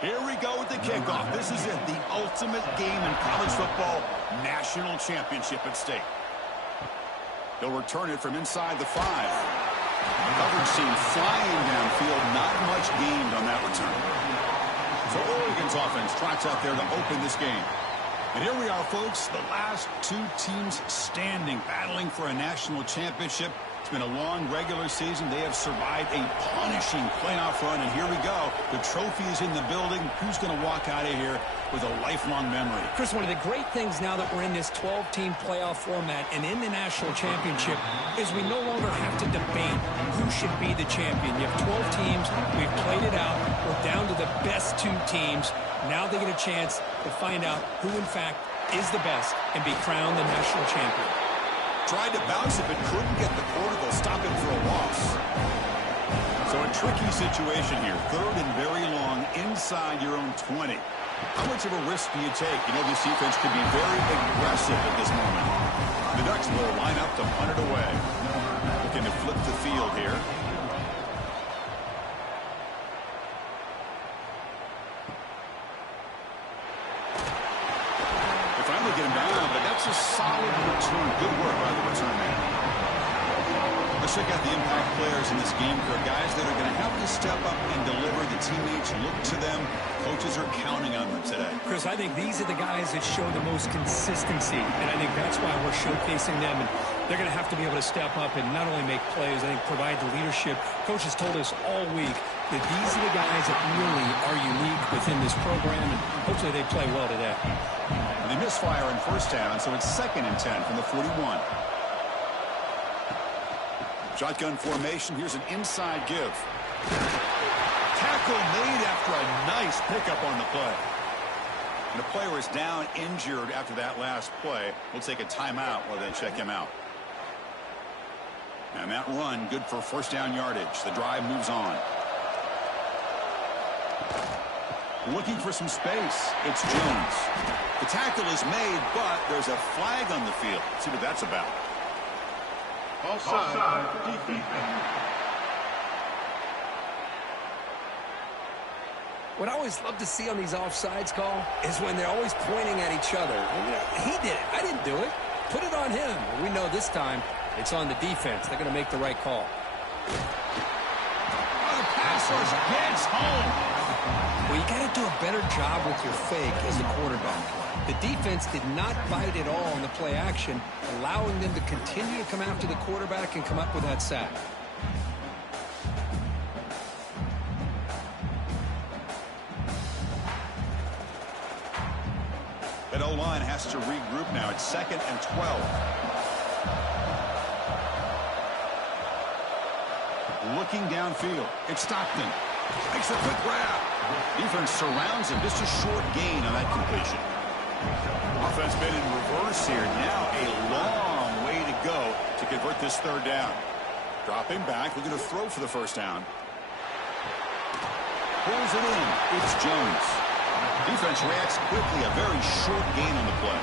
Here we go with the kickoff. This is it, the ultimate game in college football, national championship at stake. He'll return it from inside the 5. Coverage team flying downfield, not much gained on that return. So Oregon's offense trots out there to open this game. And here we are, folks, the last two teams standing, battling for a national championship. It's been a long regular season. They have survived a punishing playoff run, and here we go. The trophy is in the building. Who's going to walk out of here with a lifelong memory? Chris, one of the great things now that we're in this 12-team playoff format and in the national championship is we no longer have to debate who should be the champion. You have 12 teams. We've played it out. We're down to the best 2 teams. Now they get a chance to find out who, in fact, is the best and be crowned the national champion. Tried to bounce it, but couldn't get the quarter. They'll stop it for a loss. So a tricky situation here. 3rd and very long inside your own 20. How much of a risk do you take? You know, this defense could be very aggressive at this moment. The Ducks will line up to punt it away. Looking to flip the field here. Get him down, but that's a solid return. Good work by the return man. Let's check out the impact players in this game for guys that are going to have to step up and deliver. The teammates look to them. Coaches are counting on them today. Chris, I think these are the guys that show the most consistency, and I think that's why we're showcasing them. And they're going to have to be able to step up and not only make plays, I think provide the leadership. Coaches told us all week that these are the guys that really are unique within this program, and hopefully they play well today. And they misfire in first down, so it's 2nd and 10 from the 41. Shotgun formation. Here's an inside give. Tackle made after a nice pickup on the play. And the player is down injured after that last play. We'll take a timeout while they check him out. And that run, good for first down yardage. The drive moves on. Looking for some space. It's Jones. The tackle is made, but there's a flag on the field. Let's see what that's about. Offside. What I always love to see on these offsides call is when they're always pointing at each other. You know, he did it. I didn't do it. Put it on him. We know this time it's on the defense. They're going to make the right call. Oh, the pass rush gets home. Well, you got to do a better job with your fake as the quarterback. The defense did not bite at all on the play action, allowing them to continue to come after the quarterback and come up with that sack. That O-line has to regroup now. It's 2nd and 12. Looking downfield. It's Stockton. Makes a quick grab. Defense surrounds him. Just a short gain on that completion. Offense been in reverse here. Now a long way to go to convert this 3rd down. Dropping back. Looking to throw for the first down. Pulls it in. It's Jones. Defense reacts quickly. A very short gain on the play.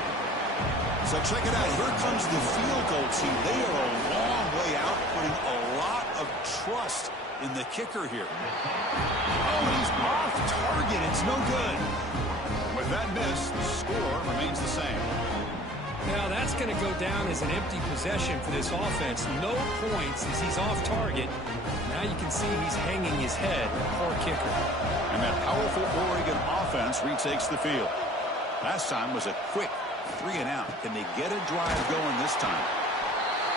So check it out. Here comes the field goal team. They are a long way out, putting a lot of trust in the kicker here. Oh, he's off target. It's no good. With that miss, the score remains the same. Now that's going to go down as an empty possession for this offense. No points as he's off target. Now you can see he's hanging his head. Poor kicker. And that powerful Oregon offense retakes the field. Last time was a quick 3 and out. Can they get a drive going this time?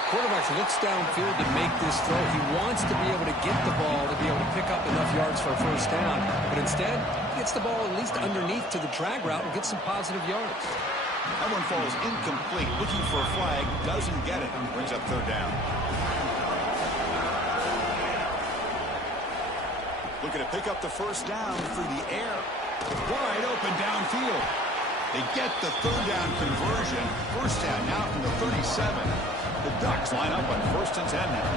Quarterback looks downfield to make this throw. He wants to be able to get the ball to be able to pick up enough yards for a first down. But instead, he gets the ball at least underneath to the drag route and gets some positive yards. That one falls incomplete. Looking for a flag. Doesn't get it. Brings up 3rd down. Looking to pick up the first down through the air. Wide open downfield. They get the 3rd down conversion. First down now from the 37. The Ducks line up on 1st and 10 now.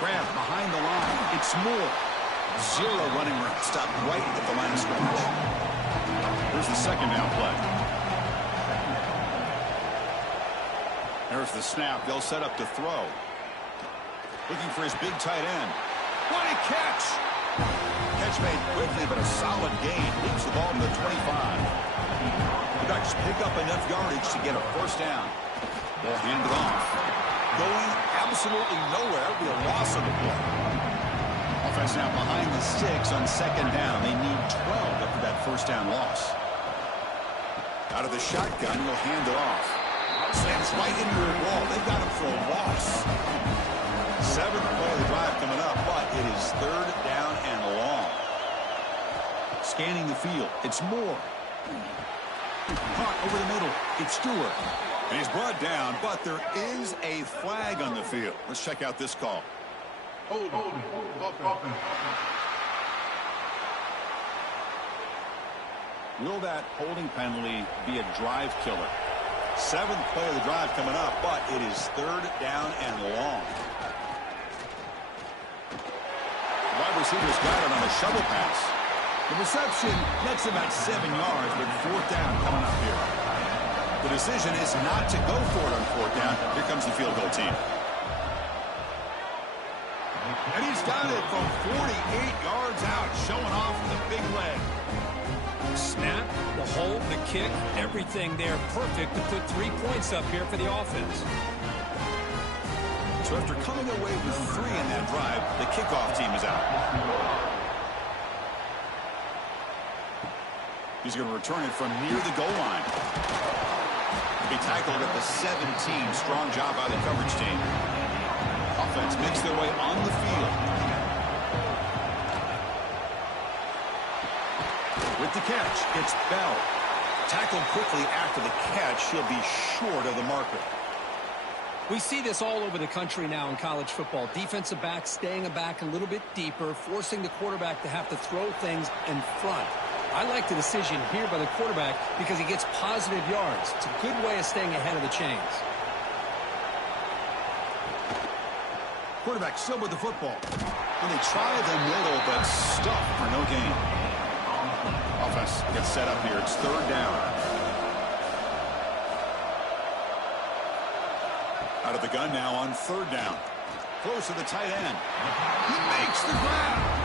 Grab behind the line. It's Moore. 0 running room. Stopped right at the line of scrimmage. Here's the 2nd down play. There's the snap. They'll set up to throw. Looking for his big tight end. What a catch! Catch made quickly, but a solid gain. Leaves the ball to the 25. The Ducks pick up enough yardage to get a first down. Ball handed off. Going absolutely nowhere. It'll be a loss of the play. Offense now behind the sticks on second down. They need 12 after that first down loss. Out of the shotgun, he'll hand it off. Slams right into the wall. They've got him for a loss. Seventh play of the drive coming up, but it is third down and long. Scanning the field. It's Moore. Caught over the middle. It's Stewart. And he's brought down, but there is a flag on the field. Let's check out this call. Hold. Will that holding penalty be a drive killer? Seventh play of the drive coming up, but it is third down and long. The wide receiver's got it on a shovel pass. The reception nets about 7 yards, but fourth down coming up here. The decision is not to go for it on fourth down. Here comes the field goal team. And he's got it from 48 yards out, showing off the big leg. Snap, the hold, the kick, everything there perfect to put 3 points up here for the offense. So after coming away with 3 in that drive, the kickoff team is out. He's going to return it from near the goal line. He tackled at the 17. Strong job by the coverage team. Offense makes their way on the field. With the catch, it's Bell. Tackled quickly after the catch. He'll be short of the marker. We see this all over the country now in college football. Defensive backs staying back a little bit deeper, forcing the quarterback to have to throw things in front. I like the decision here by the quarterback because he gets positive yards. It's a good way of staying ahead of the chains. Quarterback still with the football. And they try the middle, but stuffed for no gain. Offense gets set up here. It's third down. Out of the gun now on third down. Close to the tight end. He makes the grab.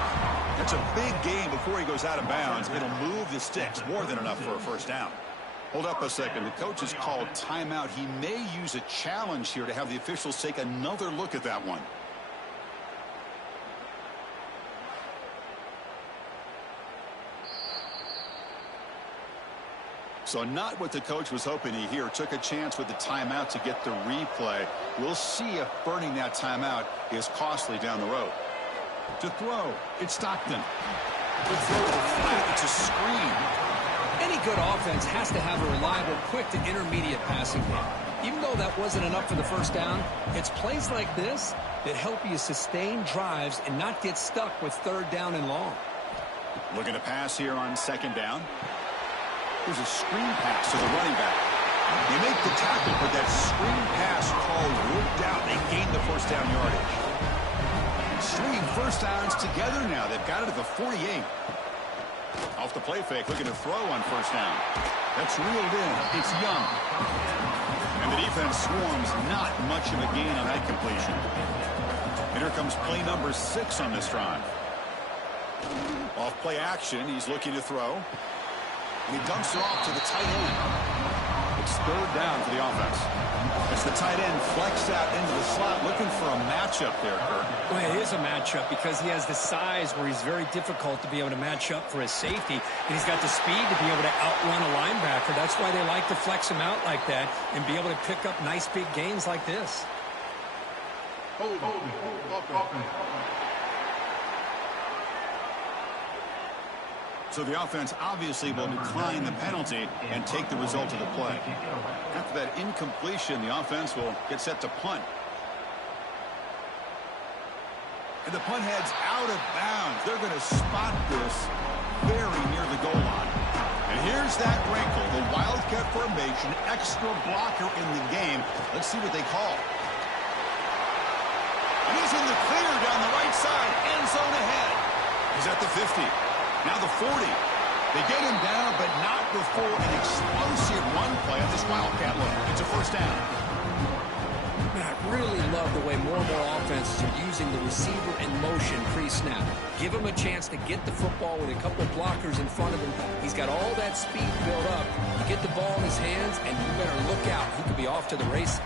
That's a big gain before he goes out of bounds. It'll move the sticks. More than enough for a first down. Hold up a second. The coach has called timeout. He may use a challenge here to have the officials take another look at that one. So not what the coach was hoping to hear. Took a chance with the timeout to get the replay. We'll see if burning that timeout is costly down the road. To throw, it's Stockton. Good throw to the flat. It's a screen. Any good offense has to have a reliable, quick to intermediate passing game. Even though that wasn't enough for the first down, it's plays like this that help you sustain drives and not get stuck with third down and long. Looking to pass here on second down. There's a screen pass to the running back. They make the tackle, but that screen pass call worked out. They gained the first down yardage. Stringing first downs together now. They've got it at the 48. Off the play fake, looking to throw on first down. That's reeled in. It's Young. And the defense swarms. Not much of a gain on that completion. And here comes play number 6 on this drive. Off play action, he's looking to throw. And he dumps it off to the tight end. It's third down for the offense. As the tight end flexed out into the slot, looking for a matchup there, Kurt. Well, it is a matchup because he has the size where he's very difficult to be able to match up for his safety. And he's got the speed to be able to outrun a linebacker. That's why they like to flex him out like that and be able to pick up nice big gains like this. Hold. So the offense obviously will decline the penalty and take the result of the play. After that incompletion, the offense will get set to punt. And the punt heads out of bounds. They're going to spot this very near the goal line. And here's that wrinkle, the Wildcat formation, extra blocker in the game. Let's see what they call. And he's in the clear down the right side, end zone ahead. He's at the 50. Now the 40. They get him down, but not before an explosive run play on this Wildcat look. It's a first down. Man, I really love the way more and more offenses are using the receiver in motion pre-snap. Give him a chance to get the football with a couple of blockers in front of him. He's got all that speed built up. You get the ball in his hands, and you better look out. He could be off to the races.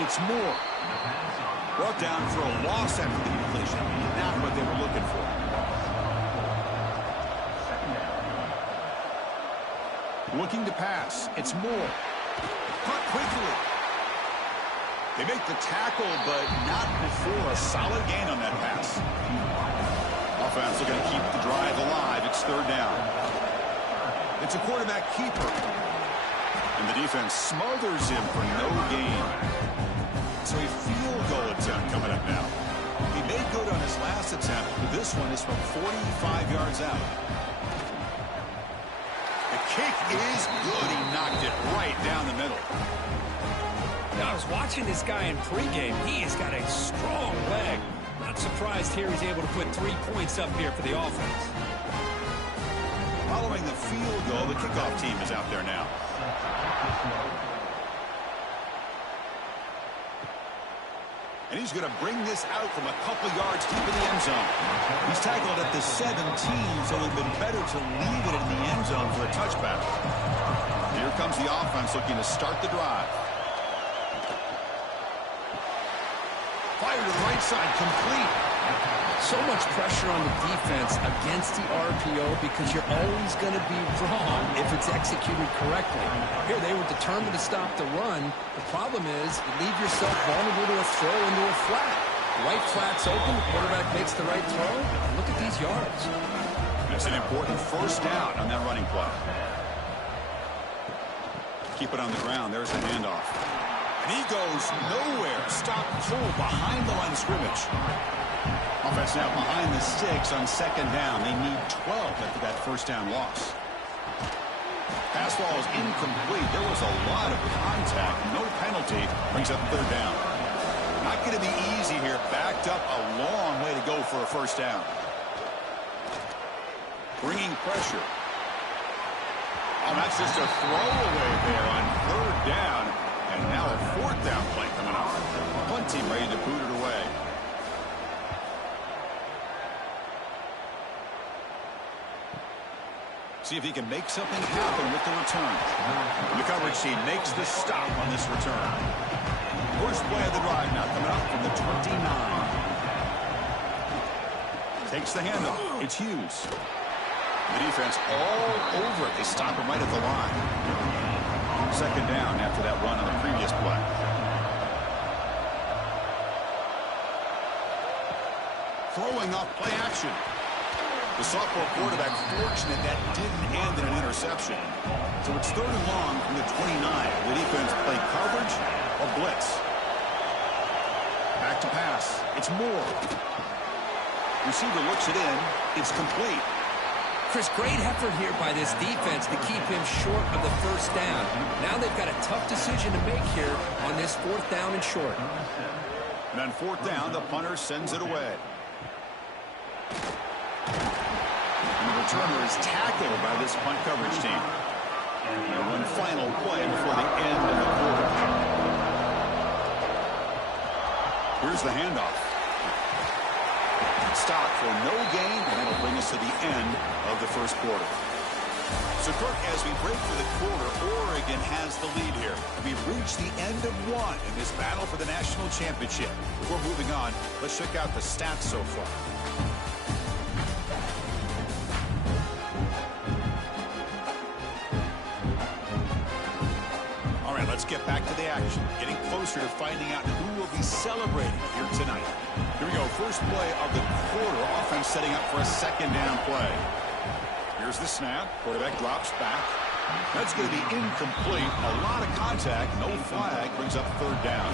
It's Moore. Brought down for a loss after the completion. Not what they were looking for. Looking to pass. It's Moore. Caught quickly. They make the tackle, but not before a solid gain on that pass. Offense looking to keep the drive alive. It's third down. It's a quarterback keeper. And the defense smothers him for no gain. So a field goal attempt coming up now. He made good on his last attempt, but this one is from 45 yards out. The kick is good. He knocked it right down the middle. Now, I was watching this guy in pregame. He has got a strong leg. Not surprised here he's able to put 3 points up here for the offense. Following the field goal, the kickoff team is out there now. And he's going to bring this out from a couple yards deep in the end zone. He's tackled at the 17, so it would have been better to leave it in the end zone for a touchback. Here comes the offense looking to start the drive. Fire to the right side, complete. So much pressure on the defense against the RPO because you're always going to be wrong if it's executed correctly. Here, they were determined to stop the run. The problem is you leave yourself vulnerable to a throw into a flat. Right flat's open, the quarterback makes the right throw. Look at these yards. That's an important first down on that running play. Keep it on the ground. There's the handoff. And he goes nowhere. Stop full behind the line of scrimmage. Offense now behind the 6 on second down. They need 12 after that first down loss. Pass ball is incomplete. There was a lot of contact. No penalty. Brings up third down. Not going to be easy here. Backed up a long way to go for a first down. Bringing pressure. Oh, that's just a throwaway there on third down. And now a fourth down play coming up. Punt team ready to boot it away. See if he can make something happen with the return. The coverage team makes the stop on this return. First play of the drive now coming up from the 29. Takes the handoff. It's Hughes. The defense all over it. They stop him right at the line. Second down after that run on the previous play. Throwing off play action. The sophomore quarterback fortunate that didn't end in an interception. So it's third and long from the 29. The defense play coverage or blitz. Back to pass. It's Moore. Receiver looks it in. It's complete. Chris, great effort here by this defense to keep him short of the first down. Now they've got a tough decision to make here on this fourth down and short. And on fourth down, the punter sends it away. And the returner is tackled by this punt coverage team. And one final play before the end of the quarter. Here's the handoff. Stop for no gain, and that'll bring us to the end of the first quarter. So, Kirk, as we break for the quarter, Oregon has the lead here. We've reached the end of one in this battle for the national championship. Before moving on, let's check out the stats so far. All right, let's get back to the action. Getting closer to finding out who will be celebrating here tonight. Here we go, first play of the quarter. Offense setting up for a second down play. Here's the snap. Quarterback drops back. That's going to be incomplete. A lot of contact. No flag. Brings up third down.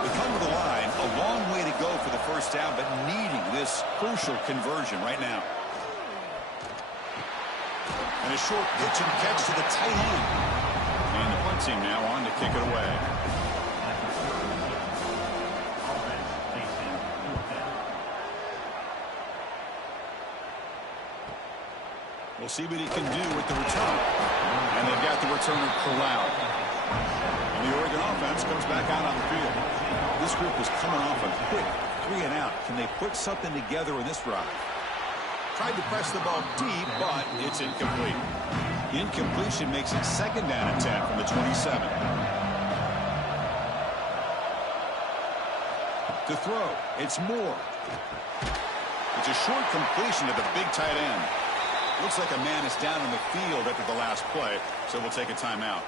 They come to the line. A long way to go for the first down, but needing this crucial conversion right now. And a short pitch and catch to the tight end. And the punt team now on to kick it away. We'll see what he can do with the return. And they've got the returner corralled. And the Oregon offense comes back out on the field. This group is coming off a quick 3 and out. Can they put something together in this drive? Tried to press the ball deep, but it's incomplete. Incompletion makes it 2nd down and 10 from the 27. To throw, it's Moore. It's a short completion to the big tight end. Looks like a man is down in the field after the last play, so we'll take a timeout.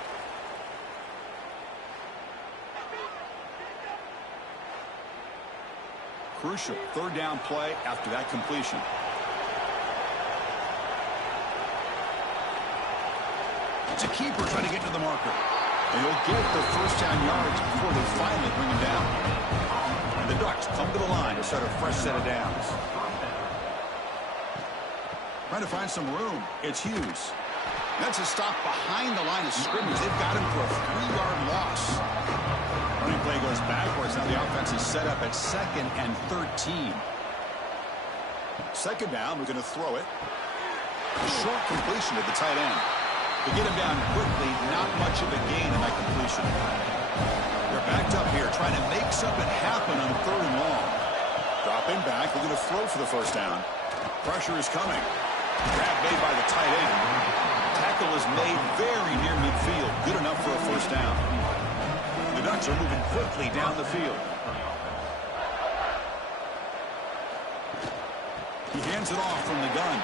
Crucial 3rd down play after that completion. It's a keeper trying to get to the marker. And he'll get the 1st down yards before they finally bring him down. And the Ducks come to the line to start a fresh set of downs. Trying to find some room. It's Hughes. That's a stop behind the line of scrimmage. They've got him for a 3-yard loss. Running play goes backwards. Now the offense is set up at 2nd and 13. 2nd down, we're going to throw it. A short completion to the tight end. To get him down quickly, not much of a gain in that completion. They're backed up here, trying to make something happen on 3rd and long. Dropping back, they're going to throw for the 1st down. Pressure is coming. Grab made by the tight end. Tackle is made very near midfield. Good enough for a 1st down. The Ducks are moving quickly down the field. He hands it off from the gun.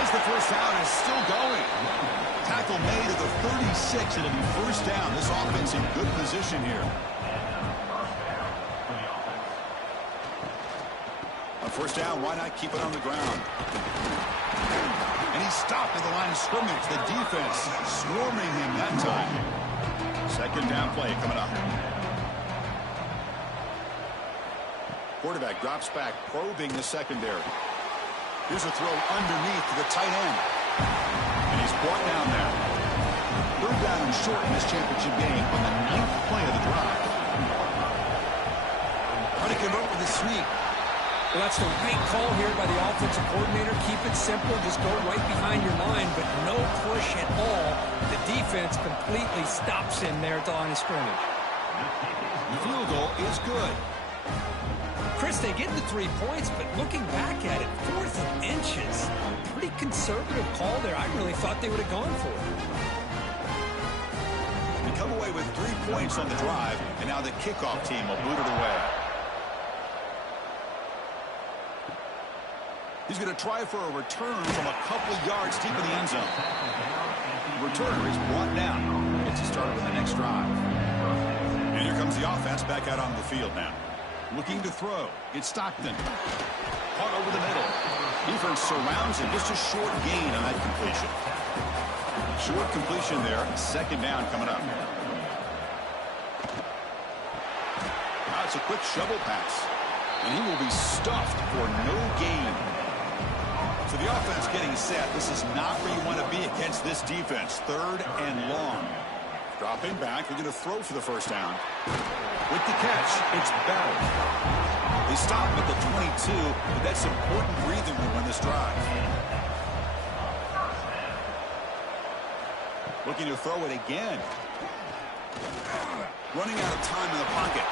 As the 1st down is still going. Tackle made at the 36. It'll be 1st down. This offense in good position here. On 1st down, why not keep it on the ground? And he's stopped at the line of scrimmage. The defense swarming him that time. 2nd down play coming up. Quarterback drops back, probing the secondary. Here's a throw underneath to the tight end. And he's brought down there. 3rd down and short in this championship game on the 9th play of the drive. Trying to convert with a sneak. Well, that's the right call here by the offensive coordinator. Keep it simple. Just go right behind your line, but no push at all. The defense completely stops him there at the line of scrimmage. The field goal is good. Chris, they get the 3 points, but looking back at it, 4th and inches. Pretty conservative call there. I really thought they would have gone for it. They come away with 3 points on the drive, and now the kickoff team will boot it away. He's going to try for a return from a couple yards deep in the end zone. The returner is brought down. It's a start with the next drive. And here comes the offense back out on the field now. Looking to throw. It's Stockton. Caught over the middle. Defense surrounds him. Just a short gain on that completion. Short completion there. 2nd down coming up. Now it's a quick shovel pass. And he will be stuffed for no gain. So the offense getting set. This is not where you want to be against this defense. 3rd and long. Dropping back. They're going to throw for the 1st down. With the catch, it's Bell. They stop at the 22, but that's important breathing room on this drive. Looking to throw it again. Running out of time in the pocket.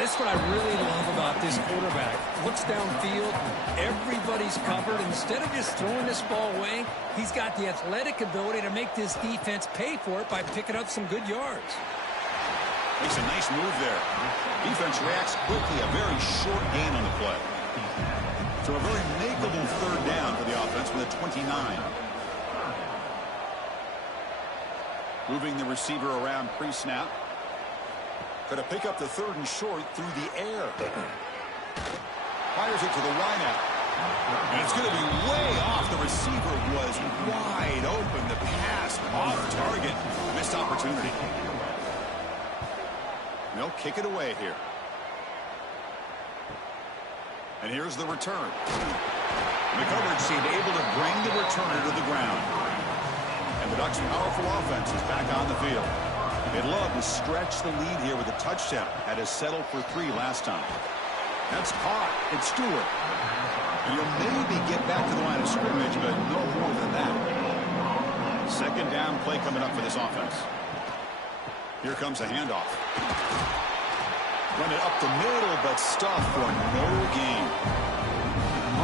This is what I really love about this quarterback. Looks downfield, everybody's covered. Instead of just throwing this ball away, he's got the athletic ability to make this defense pay for it by picking up some good yards. Makes a nice move there. Defense reacts quickly, a very short gain on the play. So a very makeable 3rd down for the offense with a 29. Moving the receiver around pre-snap. Going to pick up the 3rd and short through the air. Fires it to the wideout. And it's going to be way off. The receiver was wide open. The pass off target. Missed opportunity. They'll kick it away here. And here's the return. The coverage seemed able to bring the returner to the ground. And The Ducks' powerful offense is back on the field. They'd love to stretch the lead here with a touchdown. Had to settle for 3 last time. That's caught. It's Stewart. And he'll maybe get back to the line of scrimmage, but no more than that. Second down play coming up for this offense. Here comes a handoff. Run it up the middle, but stuffed for no gain.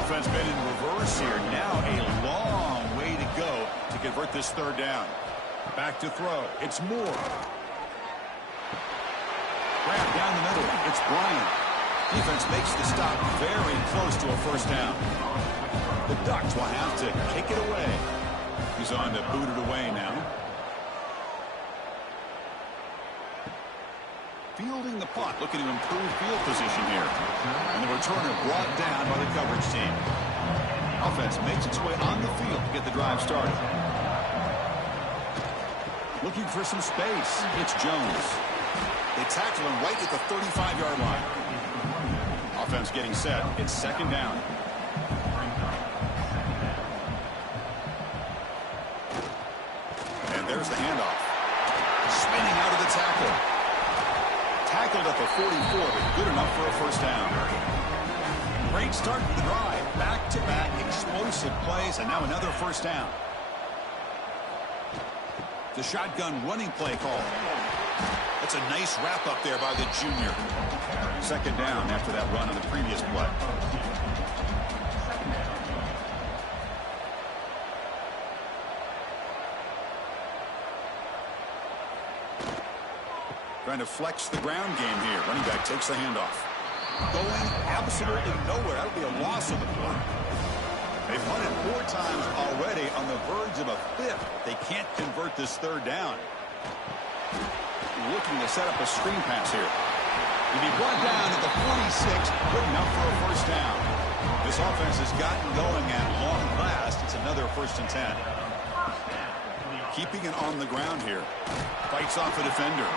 Offense been in reverse here. Now a long way to go to convert this third down. Back to throw. It's Moore. Grab down the middle. It's Bryant. Defense makes the stop very close to a first down. The Ducks will have to kick it away. He's on to boot it away now. Fielding the punt, looking to improve field position here. And the returner brought down by the coverage team. Offense makes its way on the field to get the drive started. Looking for some space. It's Jones. They tackle him right at the 35-yard line. Offense getting set. It's second down. And there's the handoff. Spinning out of the tackle. Tackled at the 44, but good enough for a first down. Great start to the drive. Back-to-back explosive plays, and now another first down. The shotgun running play call. That's a nice wrap-up there by the junior. Second down after that run on the previous play. Trying to flex the ground game here. Running back takes the handoff. Going absolutely nowhere. That would be a loss of the play. They've punted 4 times already on the verge of a 5th. They can't convert this third down. Looking to set up a screen pass here. He'll be brought down at the 46. Good enough for a first down. This offense has gotten going at long last. It's another 1st and 10. Keeping it on the ground here. Fights off a defender.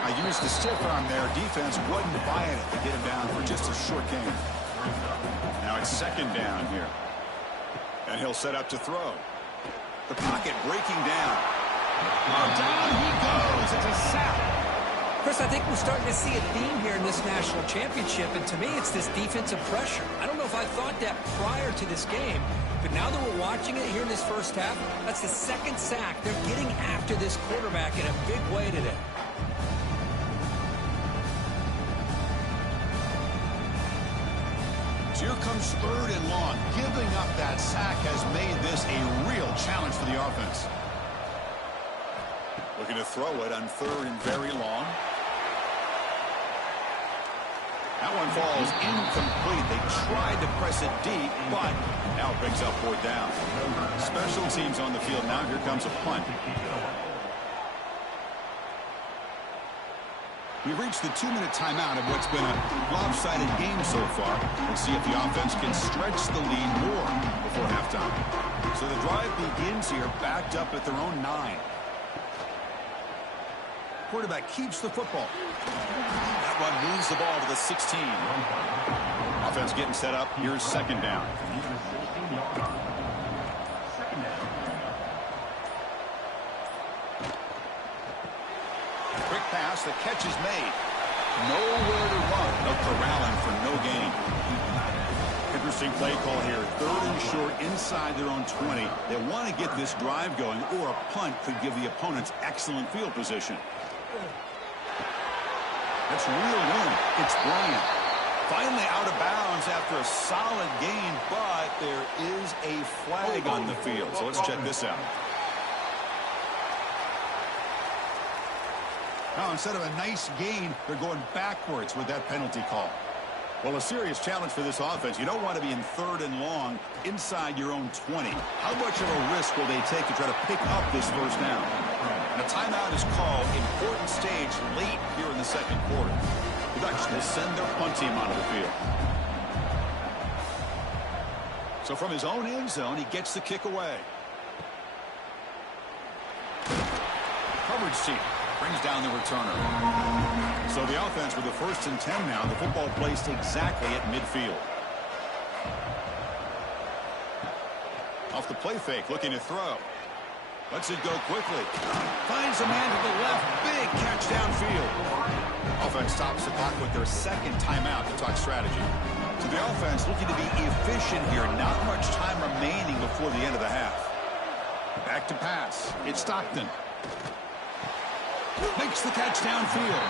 I used the stiff arm there. Defense wasn't buying it to get him down for just a short gain. Now it's second down here. And he'll set up to throw. The pocket breaking down. Oh, down he goes. It's a sack. Chris, I think we're starting to see a theme here in this national championship, and to me, it's this defensive pressure. I don't know if I thought that prior to this game, but now that we're watching it here in this first half, that's the 2nd sack. They're getting after this quarterback in a big way today. So here comes 3rd and long. Giving up that sack has made this a real challenge for the offense. Looking to throw it on 3rd and very long. That one falls incomplete. They tried to press it deep, but now it brings up 4th down. Special teams on the field. Now here comes a punt. We've reached the 2-minute timeout of what's been a lopsided game so far. We'll see if the offense can stretch the lead more before halftime. So the drive begins here backed up at their own 9. Quarterback keeps the football. That one moves the ball to the 16. Offense getting set up. Here's second down. Quick pass. The catch is made. Nowhere to run. No corralling for no gain. Interesting play call here. 3rd and short inside their own 20. They want to get this drive going, or a punt could give the opponents excellent field position. That's real room. It's Bryant. Finally out of bounds after a solid gain, but there is a flag on the field. So let's check this out. Now, instead of a nice gain, they're going backwards with that penalty call. Well, a serious challenge for this offense. You don't want to be in 3rd and long inside your own 20. How much of a risk will they take to try to pick up this first down? And a timeout is called. Important stage late here in the 2nd quarter. The Ducks will send their punt team onto the field. So from his own end zone, he gets the kick away. Coverage team brings down the returner. So the offense with the 1st and 10 now. The football placed exactly at midfield. Off the play fake, looking to throw. Lets it go quickly. Finds a man to the left. Big catch downfield. Offense stops the clock with their second timeout to talk strategy. So the offense looking to be efficient here. Not much time remaining before the end of the half. Back to pass. It's Stockton. Makes the catch downfield.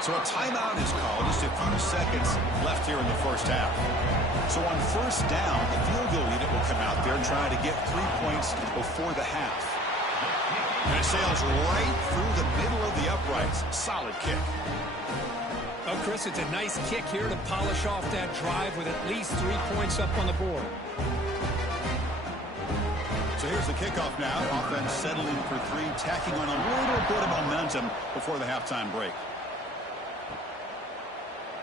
So a timeout is called. Just a few seconds left here in the first half. So on first down, the field goal unit will come out there and try to get 3 points before the half. And it sails right through the middle of the uprights. Solid kick. Oh, Chris, it's a nice kick here to polish off that drive with at least 3 points up on the board. So here's the kickoff now. Offense settling for 3, tacking on a little bit of momentum before the halftime break.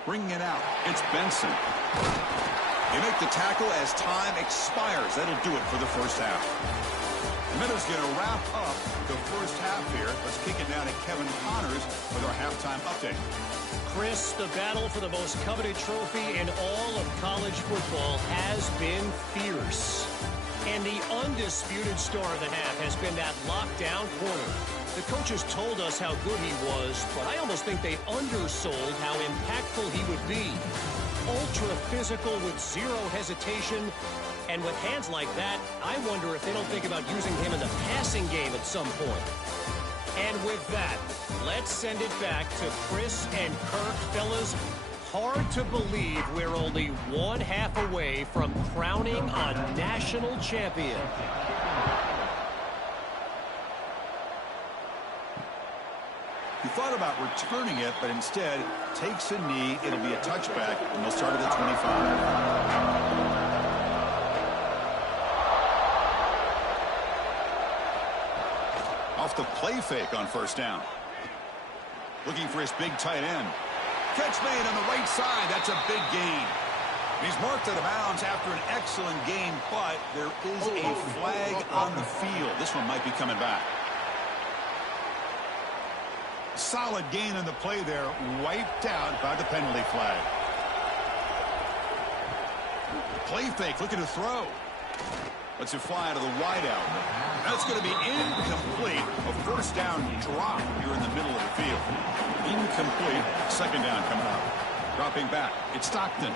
Bringing it out, it's Benson. They make the tackle as time expires. That'll do it for the first half. Miller's going to wrap up the first half here. Let's kick it down to Kevin Connors with our halftime update. Chris, the battle for the most coveted trophy in all of college football has been fierce. And the undisputed star of the half has been that lockdown corner. The coaches told us how good he was, but I almost think they undersold how impactful he would be. Ultra physical with zero hesitation. And with hands like that, I wonder if they don't think about using him in the passing game at some point. And with that, let's send it back to Chris and Kirk, fellas. Hard to believe we're only one half away from crowning a national champion. He thought about returning it, but instead takes a knee. It'll be a touchback, and they'll start at the 25. Off the play fake on first down. Looking for his big tight end. Catch made on the right side. That's a big gain. He's marked out of bounds after an excellent game, but there is a flag on the field. This one might be coming back. Solid gain on the play there, wiped out by the penalty flag. Play fake, looking to throw. Lets it fly out of the wideout. That's going to be incomplete. A first down drop here in the middle of the field. Incomplete. Second down coming up. Dropping back. It's Stockton.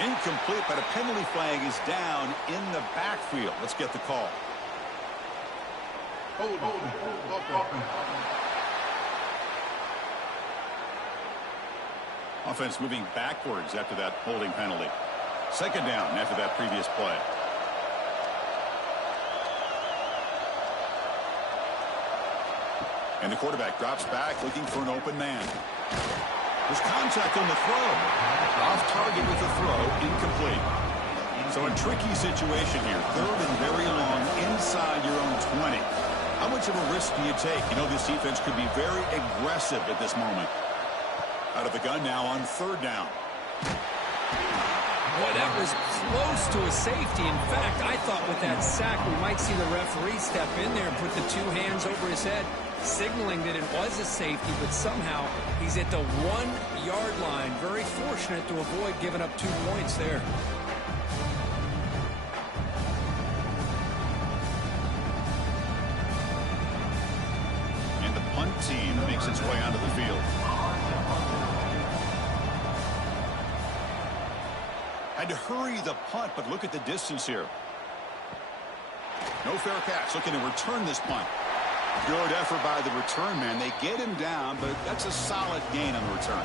Incomplete, but a penalty flag is down in the backfield. Let's get the call. Hold. Offense moving backwards after that holding penalty. Second down after that previous play. And the quarterback drops back looking for an open man. There's contact on the throw. Off target with the throw, incomplete. So a tricky situation here. Third and very long inside your own 20. How much of a risk do you take? You know this defense could be very aggressive at this moment. Out of the gun now on third down. Boy, that was close to a safety. In fact, I thought with that sack we might see the referee step in there and put the 2 hands over his head, signaling that it was a safety, but somehow he's at the 1-yard line. Very fortunate to avoid giving up 2 points there. And the punt team makes its way onto the field. Had to hurry the punt, but look at the distance here. No fair catch. Looking to return this punt. Good effort by the return man. They get him down, but that's a solid gain on the return.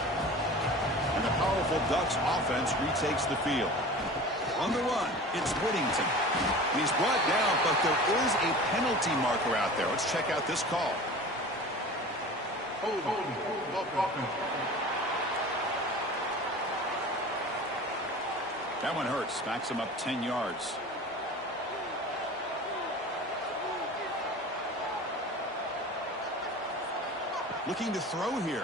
And the powerful Ducks offense retakes the field. On the run, it's Whittington. And he's brought down, but there is a penalty marker out there. Let's check out this call. Hold. That one hurts. Backs him up 10 yards. Looking to throw here.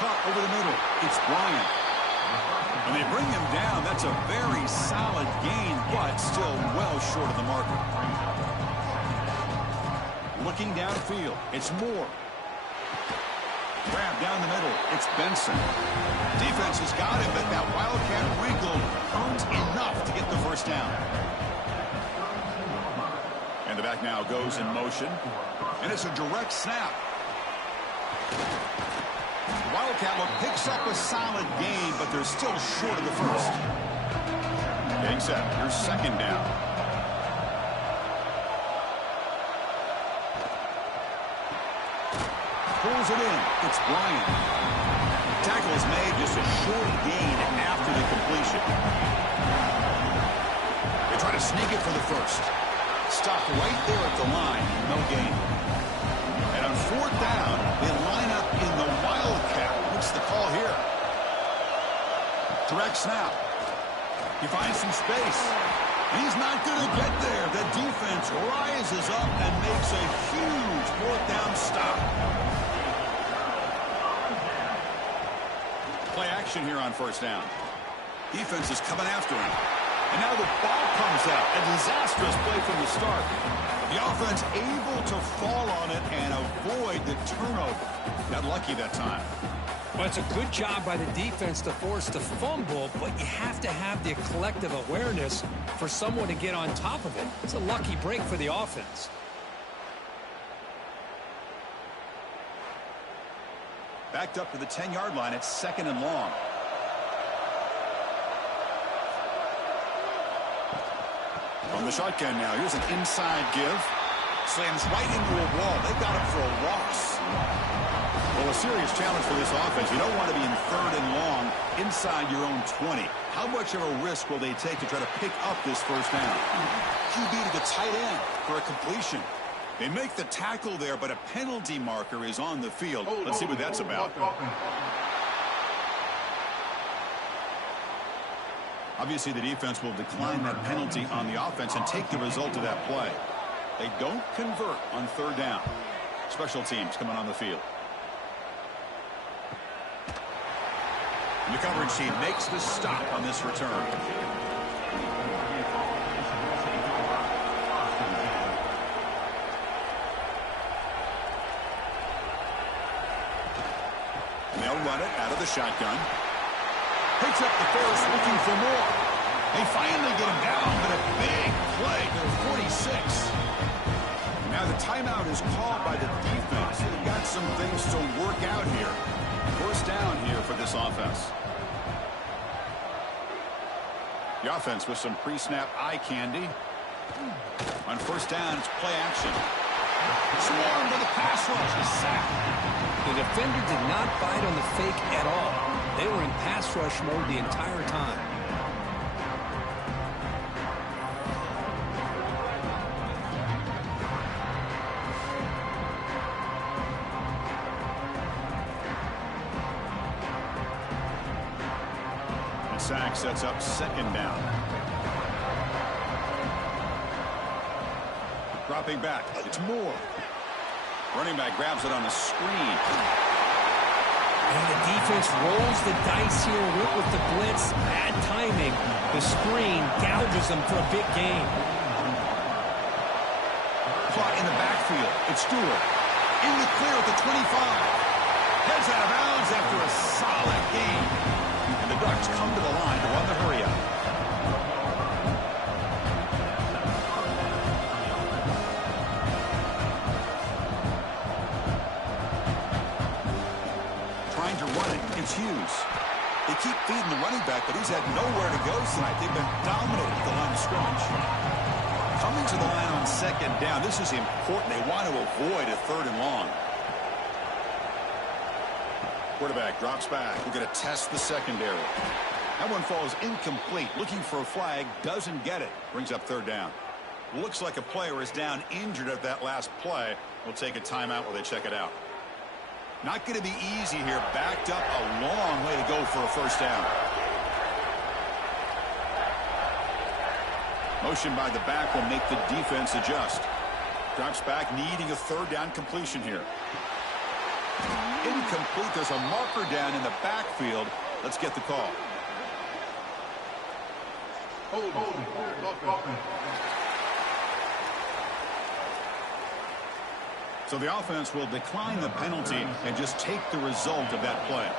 Caught over the middle. It's Bryant. And they bring him down. That's a very solid gain, but still well short of the marker. Looking downfield. It's Moore. Grab down the middle. It's Benson. Defense has got him, but that Wildcat wrinkle earns enough to get the first down. And the back now goes in motion. And it's a direct snap. The Wildcat look picks up a solid gain, but they're still short of the first. Getting set. Here's second down. Pulls it in. It's Bryant. Tackle is made, just a short gain after the completion. They try to sneak it for the first. Stopped right there at the line. No gain. And on fourth down, they line up in the Wildcat. What's the call here? Direct snap. He finds some space. He's not going to get there. The defense rises up and makes a huge fourth down stop. Play action here on first down. Defense is coming after him. And now the ball comes out. A disastrous play from the start. The offense able to fall on it and avoid the turnover. Got lucky that time. Well, it's a good job by the defense to force the fumble, but you have to have the collective awareness for someone to get on top of it. It's a lucky break for the offense. Backed up to the 10-yard line. It's second and long. From the shotgun now. Here's an inside give. Slams right into a wall. They got him for a loss. Well, a serious challenge for this offense. You don't want to be in third and long inside your own 20. How much of a risk will they take to try to pick up this first down? QB to the tight end for a completion. They make the tackle there, but a penalty marker is on the field. Let's see what that's about. Obviously, the defense will decline that penalty on the offense and take the result of that play. They don't convert on third down. Special teams coming on the field. And the coverage team makes the stop on this return. And they'll run it out of the shotgun. Picks up the first, looking for more. They finally get him down, but a big play to the 46. Now the timeout is called by the defense. They've got some things to work out here. First down here for this offense. The offense with some pre-snap eye candy. On first down, it's play action. Swarm to the pass rush. A sack. The defender did not bite on the fake at all. They were in pass rush mode the entire time. The sack sets up second down. Dropping back. It's Moore. Running back grabs it on the screen. And the defense rolls the dice here with the blitz. Bad timing. The screen gouges them for a big gain. Caught in the backfield. It's Stewart. In the clear at the 25. Heads out of bounds after a solid gain. And the Ducks come to the line to run the hurry up. To run it, it's Hughes. They keep feeding the running back, but he's had nowhere to go tonight. They've been dominated at the line of scrimmage. Coming to the line on second down, this is important. They want to avoid a third and long. Quarterback drops back. We're going to test the secondary. That one falls incomplete. Looking for a flag, doesn't get it. Brings up third down. Looks like a player is down injured at that last play. We'll take a timeout while they check it out. Not going to be easy here. Backed up a long way to go for a first down. Motion by the back will make the defense adjust. Drops back, needing a third down completion here. Incomplete. There's a marker down in the backfield. Let's get the call. So the offense will decline the penalty and just take the result of that play.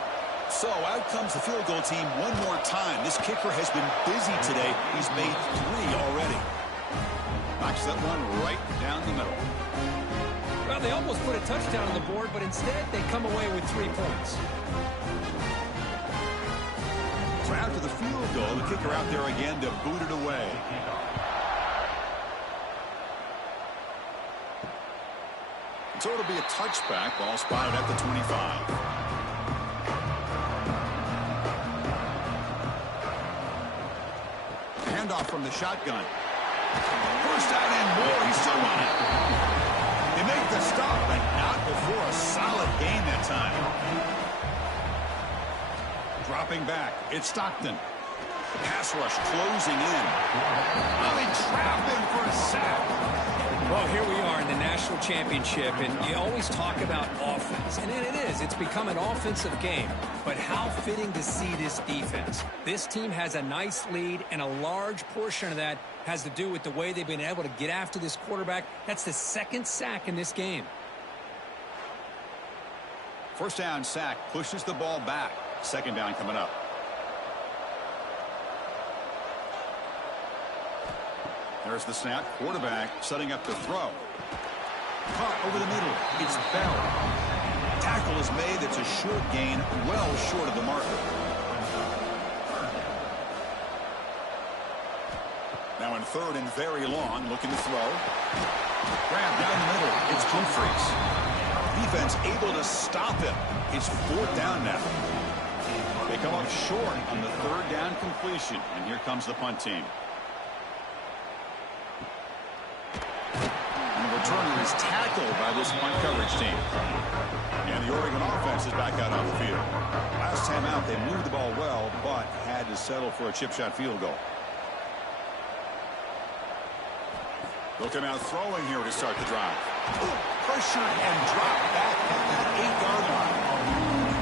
So out comes the field goal team one more time. This kicker has been busy today. He's made 3 already. Knocks that one right down the middle. Well, they almost put a touchdown on the board, but instead they come away with 3 points. So after the field goal, the kicker out there again to boot it away. So it'll be a touchback. Ball spotted at the 25. Handoff from the shotgun. First down and more. He's still on it. They make the stop, but not before a solid gain that time. Dropping back. It's Stockton. Pass rush closing in. Oh, they trap him for a sack. Well, here we are in the national championship, and you always talk about offense. And it is. It's become an offensive game. But how fitting to see this defense. This team has a nice lead, and a large portion of that has to do with the way they've been able to get after this quarterback. That's the 2nd sack in this game. First down sack pushes the ball back. 2nd down coming up. There's the snap. Quarterback setting up to throw. Caught over the middle. It's Bell. Tackle is made. It's a short gain, well short of the marker. Now in 3rd and very long, looking to throw. Grab down the middle. It's Humphries. Defense able to stop him. It's 4th down now. They come up short on the 3rd down completion, and here comes the punt team. Returner is tackled by this punt coverage team. And the Oregon offense is back out on the field. Last time out, they moved the ball well, but had to settle for a chip shot field goal. They'll come out throwing here to start the drive. Pressure and drop back at that 8-yard line.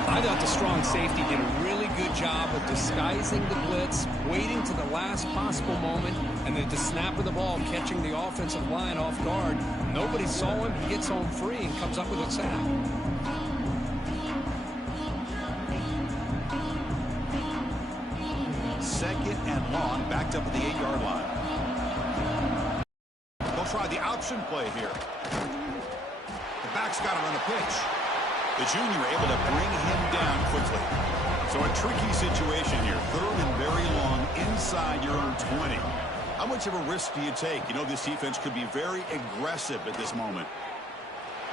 I thought the strong safety did a really good job of disguising the blitz, waiting to the last possible moment, and then at the snap of the ball, catching the offensive line off guard. Nobody saw him. He gets home free and comes up with a sack. Second and long, backed up at the 8-yard line. They'll try the option play here. The back's got to run a pitch. The junior able to bring him down quickly. So a tricky situation here. 3rd and very long inside your own 20. How much of a risk do you take? You know this defense could be very aggressive at this moment.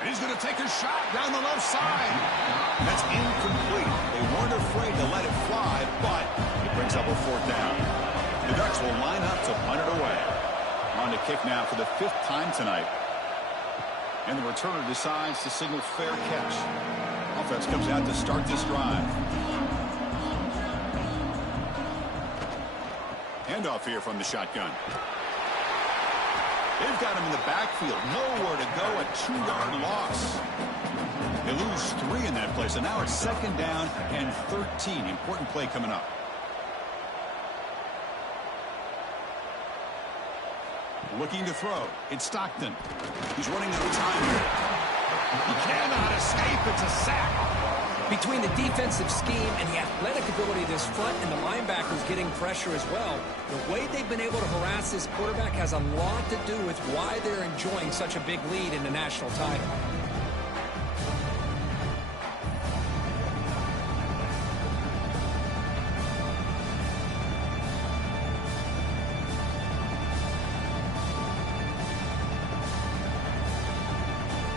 And he's going to take a shot down the left side. That's incomplete. They weren't afraid to let it fly, but it brings up a 4th down. The Ducks will line up to punt it away. On to kick now for the 5th time tonight. And the returner decides to signal fair catch. Offense comes out to start this drive. Handoff here from the shotgun. They've got him in the backfield. Nowhere to go. A 2-yard loss. They lose 3 in that play. So now it's 2nd down and 13. Important play coming up. Looking to throw. It's Stockton. He's running out of time here. He cannot escape. It's a sack. Between the defensive scheme and the athletic ability of this front and the linebackers getting pressure as well, the way they've been able to harass this quarterback has a lot to do with why they're enjoying such a big lead in the national title.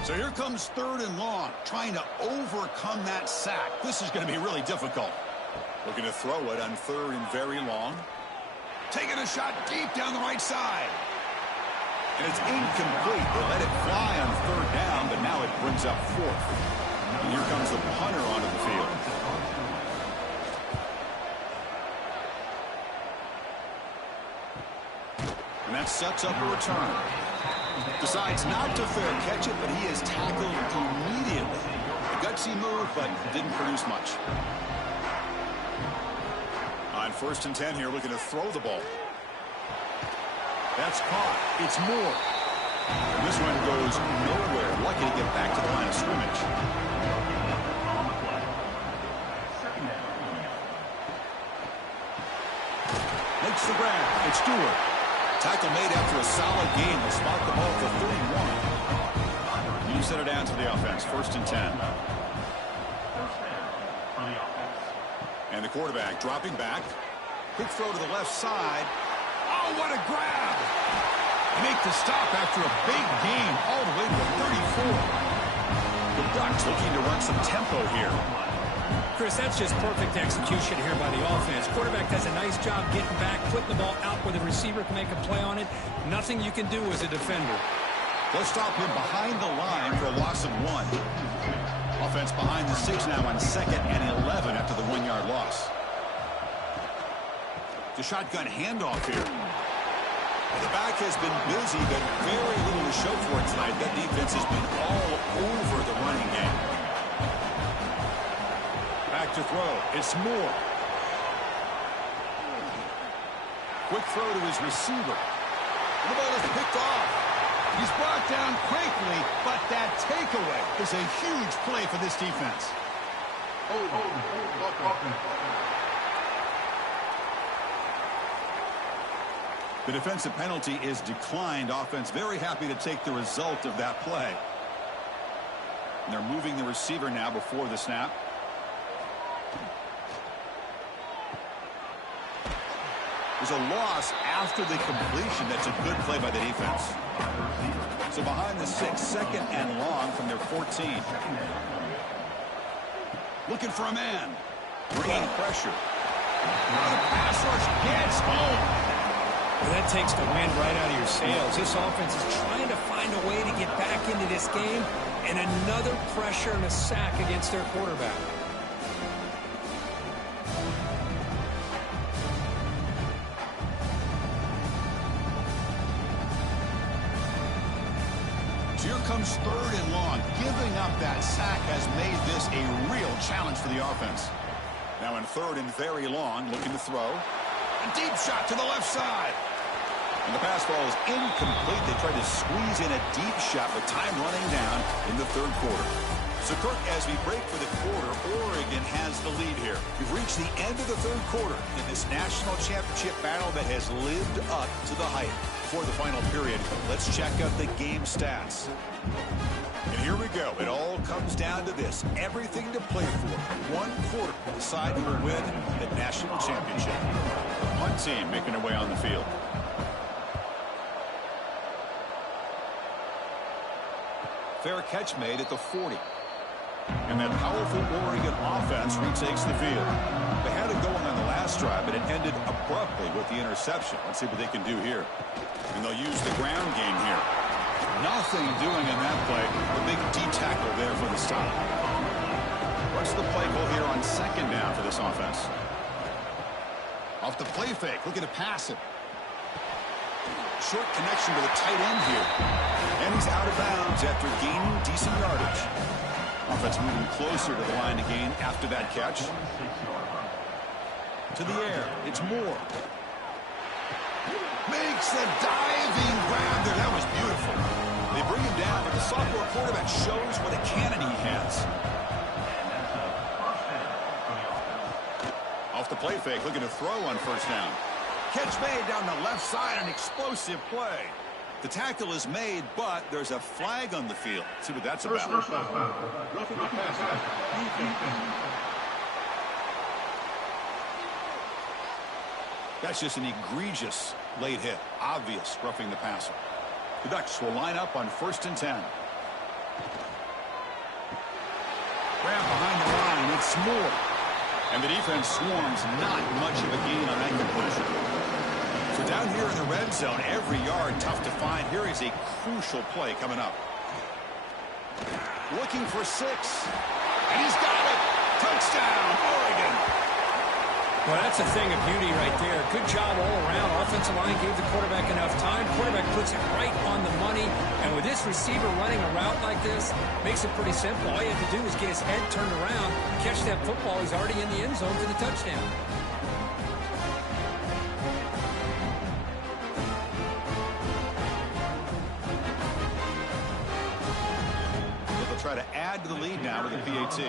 So here comes 3rd and long, trying to overcome that sack. This is going to be really difficult. Looking to throw it on 3rd and very long. Taking a shot deep down the right side. And it's incomplete. They let it fly on 3rd down, but now it brings up 4th. And here comes the punter onto the field. And that sets up a return. Decides not to fair catch it, but he is tackled immediately. A gutsy move, but didn't produce much. On 1st and 10 here, looking to throw the ball. That's caught. It's Moore. And this one goes nowhere. Lucky to get back to the line of scrimmage. Makes the grab. It's Stewart. Tackle made after a solid gain. They'll spot the ball for 31. You set it down to the offense. 1st and 10. And the quarterback dropping back. Quick throw to the left side. Oh, what a grab! They make the stop after a big gain all the way to the 34. The Ducks looking to run some tempo here. Chris, that's just perfect execution here by the offense. Quarterback does a nice job getting back, putting the ball out where the receiver can make a play on it. Nothing you can do as a defender. They'll stop him behind the line for a loss of 1. Offense behind the 6 now on 2nd and 11 after the 1-yard loss. The shotgun handoff here. The back has been busy, but very little to show for it tonight. That defense has been all over the running game. Back to throw. It's Moore. Quick throw to his receiver. And the ball is picked off. He's brought down quickly, but that takeaway is a huge play for this defense. The defensive penalty is declined. Offense very happy to take the result of that play. And they're moving the receiver now before the snap. There's a loss after the completion. That's a good play by the defense. So behind the 6, 2nd and long from their 14. Looking for a man. Bringing pressure. The pass rush gets home. Well, that takes the wind right out of your sails. This offense is trying to find a way to get back into this game, and another pressure and a sack against their quarterback. So here comes 3rd and long. Giving up that sack has made this a real challenge for the offense. Now in 3rd and very long, looking to throw. A deep shot to the left side. And the pass ball is incomplete. They tried to squeeze in a deep shot with time running down in the 3rd quarter. So, Kirk, as we break for the quarter, Oregon has the lead here. We've reached the end of the 3rd quarter in this national championship battle that has lived up to the hype. For the final period, let's check out the game stats. And here we go. It all comes down to this. Everything to play for. 1 quarter to decide who will win the national championship. One team making their way on the field. Fair catch made at the 40. And that powerful Oregon offense retakes the field. They had it going on the last drive, but it ended abruptly with the interception. Let's see what they can do here. And they'll use the ground game here. Nothing doing in that play. The big D tackle there for the stop. What's the play call here on 2nd down for this offense? Off the play fake, looking to pass it. Short connection to the tight end here. And he's out of bounds after gaining decent yardage. Offense moving closer to the line to gain after that catch. To the air, it's Moore. Makes the diving grab there. That was beautiful. They bring him down, but the sophomore quarterback shows what a cannon he has. Off the play fake, looking to throw on 1st down. Catch made down the left side, an explosive play. The tackle is made, but there's a flag on the field. Let's see what that's about. That's just an egregious late hit. Obvious roughing the passer. The Ducks will line up on 1st and 10. Grab behind the line. It's Moore. And the defense swarms. Not much of a gain on that completion. So down here in the red zone, every yard tough to find. Here is a crucial play coming up. Looking for 6. And he's got it. Touchdown, Oregon. Well, that's a thing of beauty right there. Good job all around. Offensive line gave the quarterback enough time. Quarterback puts it right on the money. And with this receiver running a route like this, makes it pretty simple. All you have to do is get his head turned around, catch that football. He's already in the end zone for the touchdown. They'll try to add to the lead now with a PAT.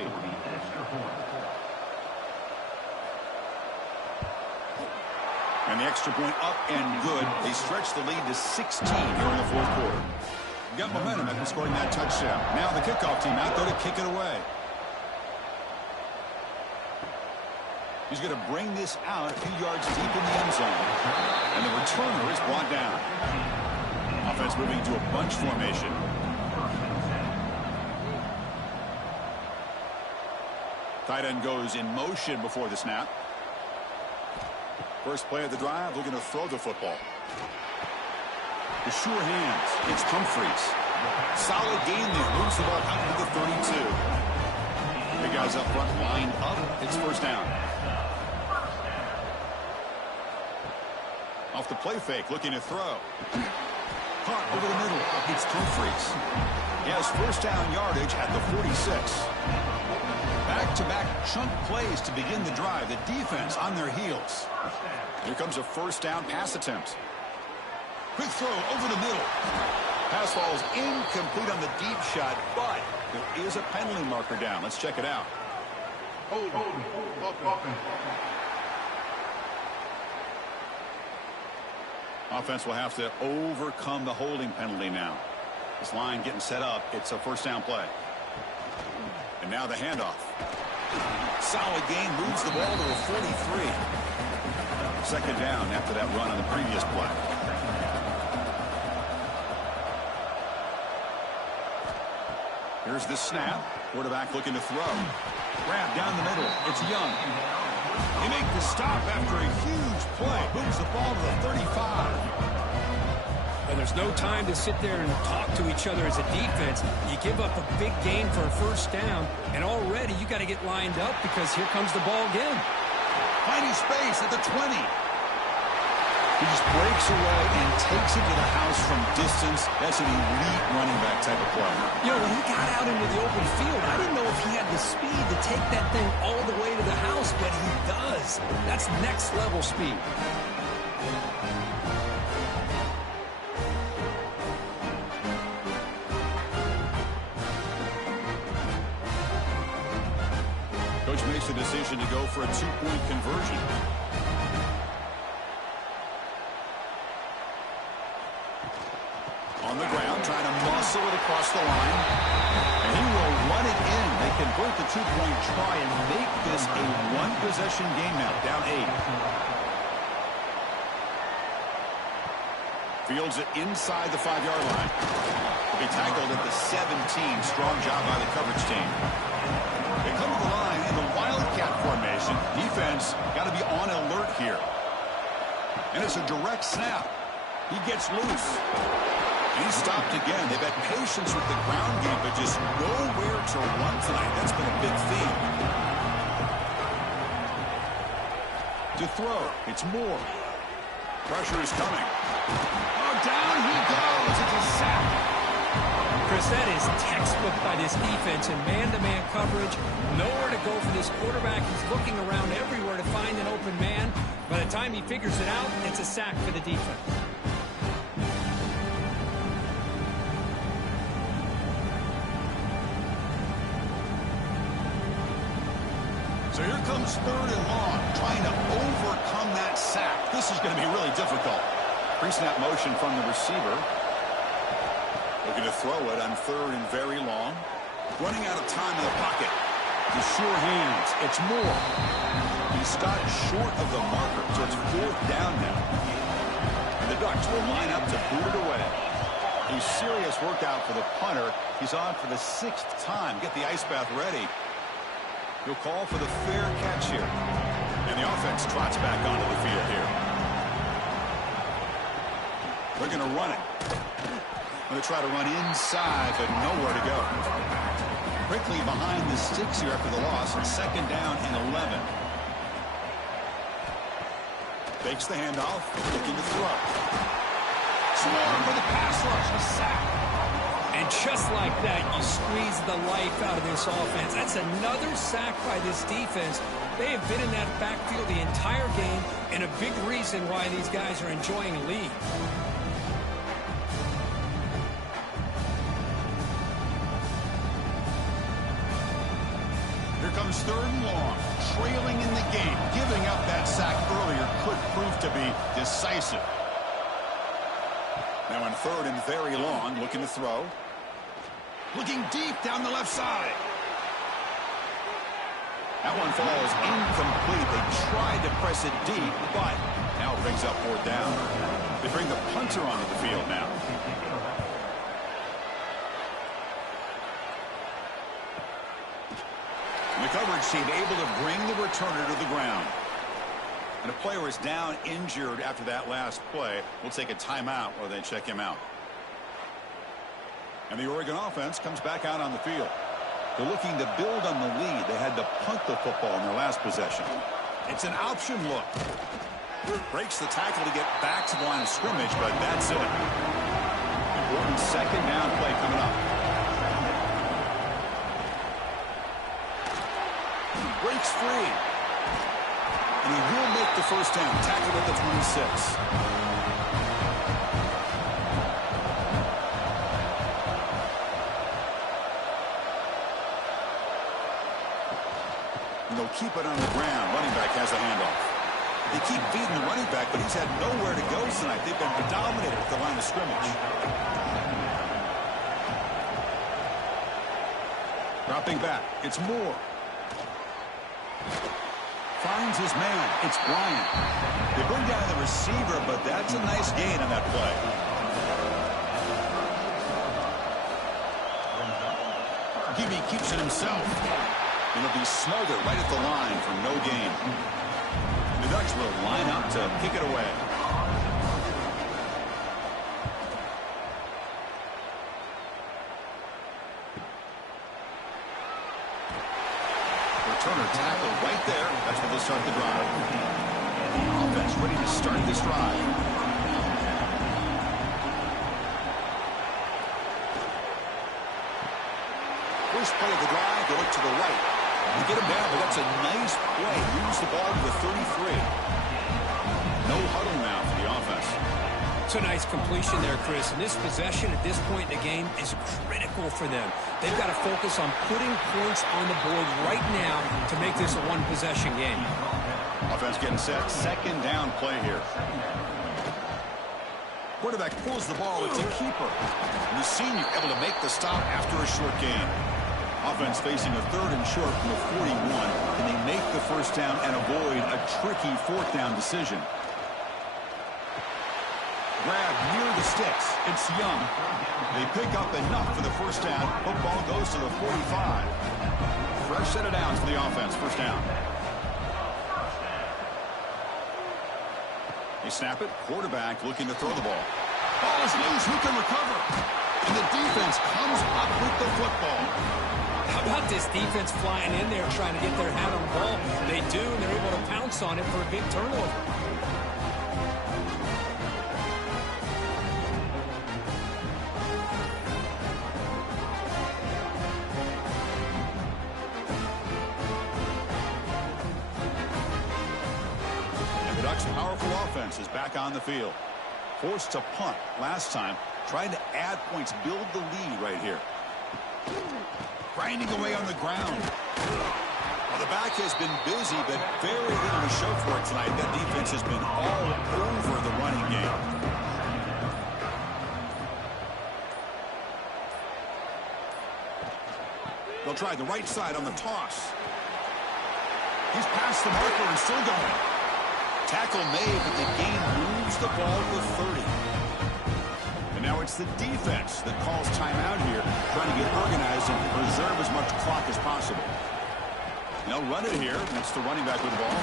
And the extra point up and good. They stretch the lead to 16 here in the fourth quarter. Got momentum after scoring that touchdown. Now the kickoff team out there to kick it away. He's going to bring this out a few yards deep in the end zone. And the returner is brought down. Offense moving to a bunch formation. Tight end goes in motion before the snap. First play of the drive, looking to throw the football. The sure hands. It's Humphreys. Solid gain there. Moves the ball out to the 32. The guys up front lined up. It's first down. Off the play fake, looking to throw. Caught over the middle. It's Humphreys. He has first down yardage at the 46. Back-to-back chunk plays to begin the drive. The defense on their heels. Here comes a first down pass attempt. Quick throw over the middle. Pass falls incomplete on the deep shot, but there is a penalty marker down. Let's check it out. Hold. Offense will have to overcome the holding penalty now. This line getting set up. It's a first down play. And now the handoff. Solid gain, moves the ball to a 43. Second down after that run on the previous play. Here's the snap. Quarterback looking to throw. Grab down the middle. It's Young. They make the stop after a huge play. Moves the ball to the 35. And there's no time to sit there and talk to each other as a defense. You give up a big gain for a first down, and already you got to get lined up because here comes the ball again. Finding space at the 20. He just breaks away and takes it to the house from distance. That's an elite running back type of play. You know, when he got out into the open field, I didn't know if he had the speed to take that thing all the way to the house, but he does. That's next level speed. Coach makes the decision to go for a two-point conversion. On the ground, trying to muscle it across the line. And he will run it in. They convert the two-point try and make this a one-possession game now, down 8. Fields it inside the 5-yard line. They tackled at the 17. Strong job by the coverage team. They come to the line in the Wildcat formation. Defense got to be on alert here. And it's a direct snap. He gets loose. And he's stopped again. They've had patience with the ground game, but just nowhere to run tonight. That's been a big theme. To throw, it's Moore. Pressure is coming. Oh, down he goes. It's a sack. Chris, that is textbook by this defense in man-to-man coverage. Nowhere to go for this quarterback. He's looking around everywhere to find an open man. By the time he figures it out, it's a sack for the defense. So here comes third and long, trying to overcome that sack. This is going to be really difficult. Pre-snap motion from the receiver. Looking to throw it on third and very long. Running out of time in the pocket. The sure hands. It's Moore. He stopped short of the marker, so it's fourth down now. And the Ducks will line up to boot it away. A serious workout for the punter. He's on for the 6th time. Get the ice bath ready. He'll call for the fair catch here. And the offense trots back onto the field here. They're going to run it. Going to try to run inside, but nowhere to go. Quickly behind the sticks here after the loss. Second down and 11. Fakes the handoff. Looking to throw. Smart for the pass rush. A sack. And just like that, you squeeze the life out of this offense. That's another sack by this defense. They have been in that backfield the entire game, and a big reason why these guys are enjoying a lead. Here Here comes 3rd and long. Trailing in the game. Giving up that sack earlier could prove to be decisive. Now in 3rd and very long, looking to throw. Looking deep down the left side. That one falls incomplete. They tried to press it deep, but now it brings up 4th down. They bring the punter onto the field now. The coverage team able to bring the returner to the ground. And a player is down injured after that last play. We'll take a timeout while they check him out. And the Oregon offense comes back out on the field. They're looking to build on the lead. They had to punt the football in their last possession. It's an option look. Breaks the tackle to get back to the line of scrimmage, but that's it. Important 2nd down play coming up. Breaks free. And he will make the 1st down. Tackled at the 26. And they'll keep it on the ground. Running back has a handoff. They keep feeding the running back, but he's had nowhere to go tonight. They've been dominated at the line of scrimmage. Dropping back. It's Moore. Finds his man. It's Bryant. They bring down the receiver, but that's a nice gain on that play. Gibby keeps it himself. And he'll be smothered right at the line for no gain. The Ducks will line up to kick it away. Returner tackle right there. That's where they'll start the drive. Offense ready to start this drive. First play of the drive, they look to the right. They get him down, but that's a nice play. Moves the ball to the 33. No huddle now for the offense. It's a nice completion there, Chris. And this possession at this point in the game is critical for them. They've got to focus on putting points on the board right now to make this a one-possession game. Offense getting set. 2nd down play here. Quarterback pulls the ball. It's a keeper. And the senior able to make the stop after a short gain. Offense facing a 3rd and short from the 41. Can they make the 1st down and avoid a tricky 4th down decision? Grab near the sticks. It's Young. They pick up enough for the 1st down. Football goes to the 45. Fresh set of downs for the offense. 1st down. They snap it. Quarterback looking to throw the ball. Ball is loose. Who can recover? And the defense comes up with the football. How about this defense flying in there trying to get their hand on the ball? They do, and they're able to pounce on it for a big turnover. And the Ducks' powerful offense is back on the field. Forced to punt last time. Trying to add points, build the lead right here. Grinding away on the ground. Well, the back has been busy, but very little to show for it tonight. That defense has been all over the running game. They'll try the right side on the toss. He's past the marker and still going. Tackle made, but the game moves the ball to 30. And now it's the defense that calls timeout here, trying to get organized and preserve as much clock as possible. They'll run it here. That's the running back with the ball.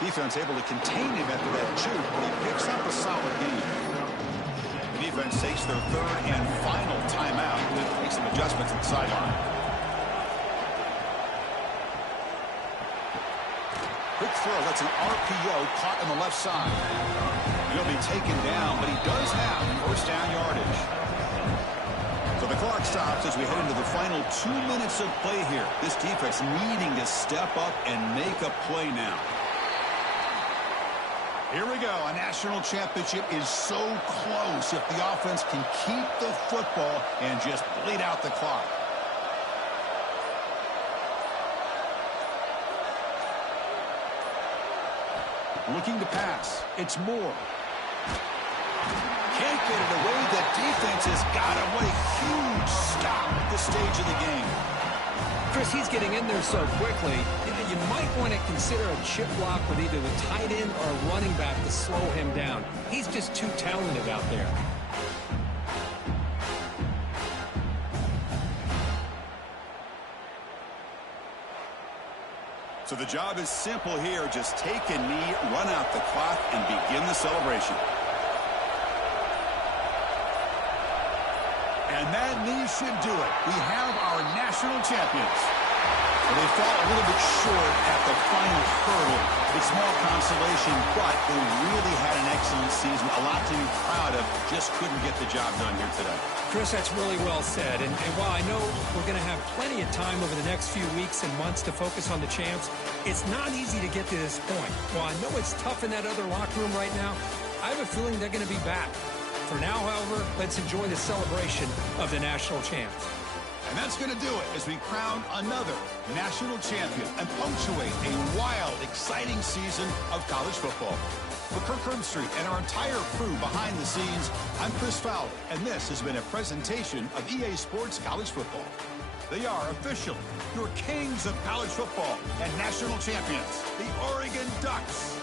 Defense able to contain him after that juke, but he picks up a solid game. The defense takes their 3rd and final timeout to make some adjustments at the sideline. Quick throw. That's an RPO caught on the left side. He'll be taken down, but he does have 1st down yardage. So the clock stops as we head into the final 2 minutes of play here. This defense needing to step up and make a play now. Here we go. A national championship is so close if the offense can keep the football and just bleed out the clock. Looking to pass. It's Moore. Can't get it away. The defense has got him. What a huge stop at this stage of the game. Chris, he's getting in there so quickly. You might want to consider a chip block with either the tight end or a running back to slow him down. He's just too talented out there. So the job is simple here. Just take a knee, run out the clock, and begin the celebration. And that knee should do it. We have our national champions. Well, they fall a little bit short at the final hurdle. It's small consolation, but they really had an excellent season. A lot to be proud of. Just couldn't get the job done here today. Chris, that's really well said. And while I know we're going to have plenty of time over the next few weeks and months to focus on the champs, it's not easy to get to this point. While I know it's tough in that other locker room right now, I have a feeling they're going to be back. For now, however, let's enjoy the celebration of the national champs. And that's going to do it as we crown another national champion and punctuate a wild, exciting season of college football. For Kirk Herbstreit and our entire crew behind the scenes, I'm Chris Fowler, and this has been a presentation of EA Sports College Football. They are officially your kings of college football and national champions, the Oregon Ducks.